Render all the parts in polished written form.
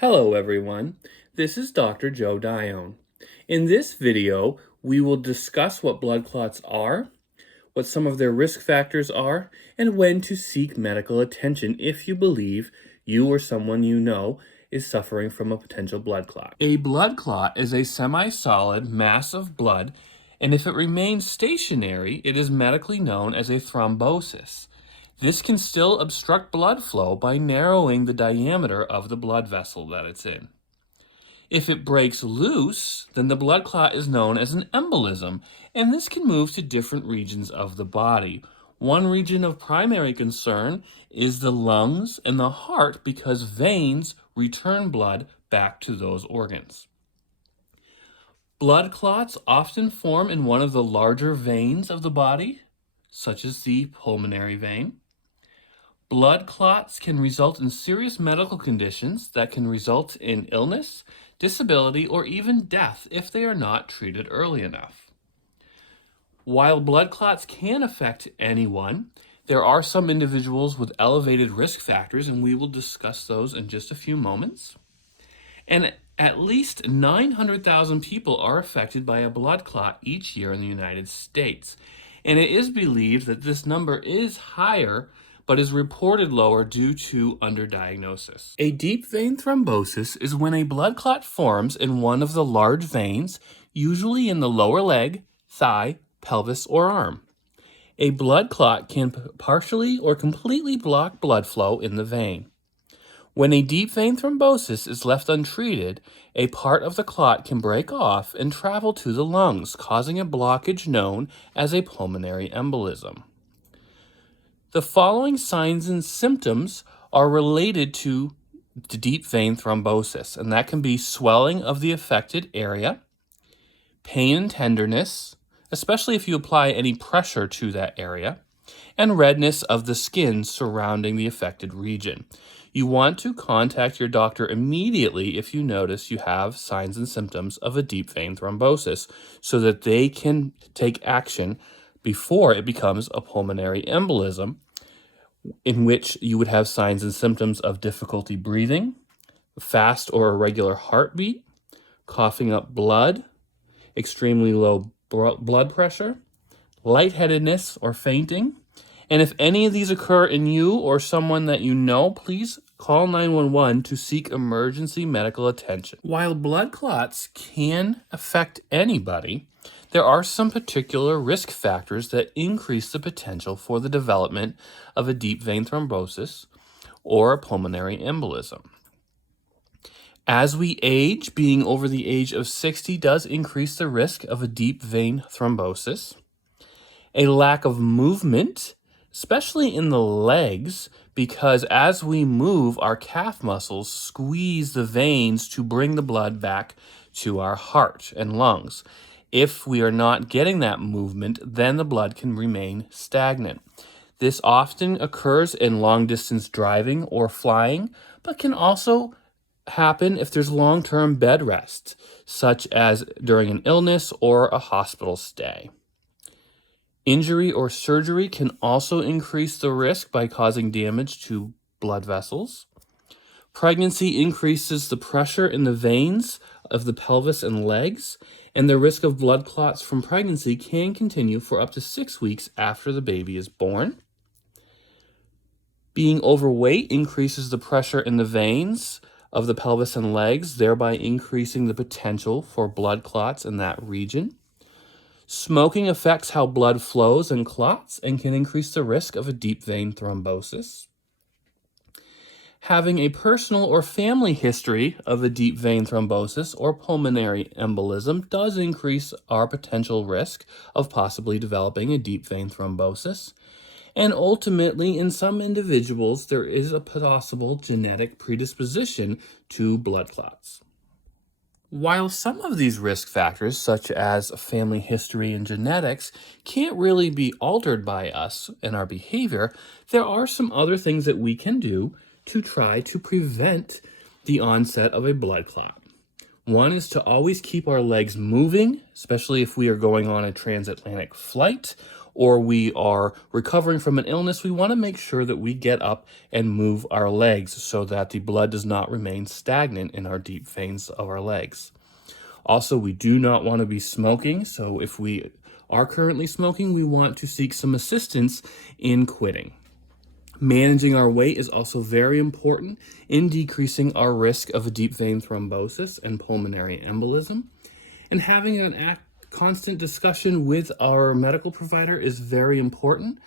Hello everyone, this is Dr. Joe Dione. In this video, we will discuss what blood clots are, what some of their risk factors are, and when to seek medical attention if you believe you or someone you know is suffering from a potential blood clot. A blood clot is a semi-solid mass of blood, and if it remains stationary, it is medically known as a thrombosis. This can still obstruct blood flow by narrowing the diameter of the blood vessel that it's in. If it breaks loose, then the blood clot is known as an embolism, and this can move to different regions of the body. One region of primary concern is the lungs and the heart because veins return blood back to those organs. Blood clots often form in one of the larger veins of the body, such as the pulmonary vein. Blood clots can result in serious medical conditions that can result in illness, disability, or even death if they are not treated early enough. While blood clots can affect anyone, there are some individuals with elevated risk factors, and we will discuss those in just a few moments. And at least 900,000 people are affected by a blood clot each year in the United States. And it is believed that this number is higher but is reported lower due to underdiagnosis. A deep vein thrombosis is when a blood clot forms in one of the large veins, usually in the lower leg, thigh, pelvis, or arm. A blood clot can partially or completely block blood flow in the vein. When a deep vein thrombosis is left untreated, a part of the clot can break off and travel to the lungs, causing a blockage known as a pulmonary embolism. The following signs and symptoms are related to deep vein thrombosis, and that can be swelling of the affected area, pain and tenderness, especially if you apply any pressure to that area, and redness of the skin surrounding the affected region. You want to contact your doctor immediately if you notice you have signs and symptoms of a deep vein thrombosis so that they can take action before it becomes a pulmonary embolism, in which you would have signs and symptoms of difficulty breathing, fast or irregular heartbeat, coughing up blood, extremely low blood pressure, lightheadedness or fainting. And if any of these occur in you or someone that you know, please call 911 to seek emergency medical attention. While blood clots can affect anybody, there are some particular risk factors that increase the potential for the development of a deep vein thrombosis or a pulmonary embolism. As we age, being over the age of 60 does increase the risk of a deep vein thrombosis. A lack of movement, especially in the legs, because as we move, our calf muscles squeeze the veins to bring the blood back to our heart and lungs. If we are not getting that movement, then the blood can remain stagnant. This often occurs in long-distance driving or flying, but can also happen if there's long-term bed rest, such as during an illness or a hospital stay. Injury or surgery can also increase the risk by causing damage to blood vessels. Pregnancy increases the pressure in the veins of the pelvis and legs, and the risk of blood clots from pregnancy can continue for up to 6 weeks after the baby is born. Being overweight increases the pressure in the veins of the pelvis and legs, thereby increasing the potential for blood clots in that region. Smoking affects how blood flows and clots and can increase the risk of a deep vein thrombosis. Having a personal or family history of a deep vein thrombosis or pulmonary embolism does increase our potential risk of possibly developing a deep vein thrombosis. And ultimately, in some individuals, there is a possible genetic predisposition to blood clots. While some of these risk factors, such as family history and genetics, can't really be altered by us and our behavior, there are some other things that we can do to try to prevent the onset of a blood clot. One is to always keep our legs moving, especially if we are going on a transatlantic flight or we are recovering from an illness, we want to make sure that we get up and move our legs so that the blood does not remain stagnant in our deep veins of our legs. Also, we do not want to be smoking, so if we are currently smoking, we want to seek some assistance in quitting. Managing our weight is also very important in decreasing our risk of a deep vein thrombosis and pulmonary embolism. And having a constant discussion with our medical provider is very important,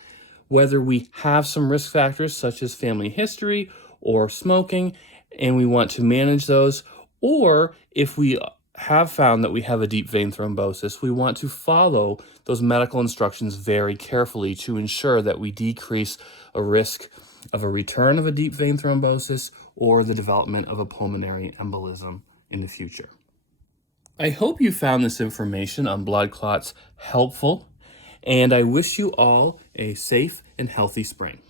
whether we have some risk factors such as family history or smoking, and we want to manage those, or if we have found that we have a deep vein thrombosis, we want to follow those medical instructions very carefully to ensure that we decrease a risk of a return of a deep vein thrombosis or the development of a pulmonary embolism in the future. I hope you found this information on blood clots helpful, and I wish you all a safe and healthy spring.